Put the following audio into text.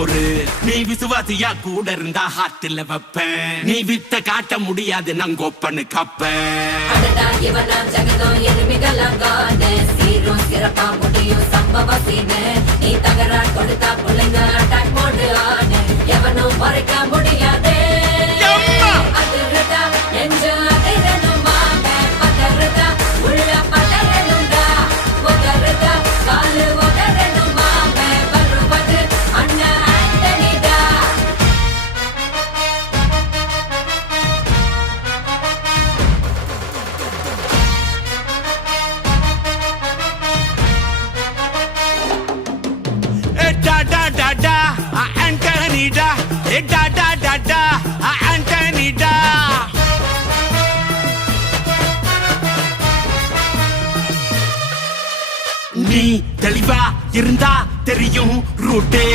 ஒரு நீ விசுவாசியா கூட இருந்தா ஹார்ட்ல வைப்பேன். நீ வித்த காட்ட முடியாது நங்கோப்பனு கப்பேன். நீ தகரா கொடுத்தா பிள்ளைங்க அட்டாக் போடு ஆடு எவனும் மறைக்க முடியாதே. அதிர்தா நெஞ்சு அதிரணும் வாங்க பதறதா உள்ள பதறணும்டா உதறதா காலு உதறணும் வாங்க வருவது அண்ணன் ஆண்டனிடா. Da da da da, Anthony da. Da da da da, Anthony da. நீ தெளிவா இருந்தா தெரியும் ரூட்டே.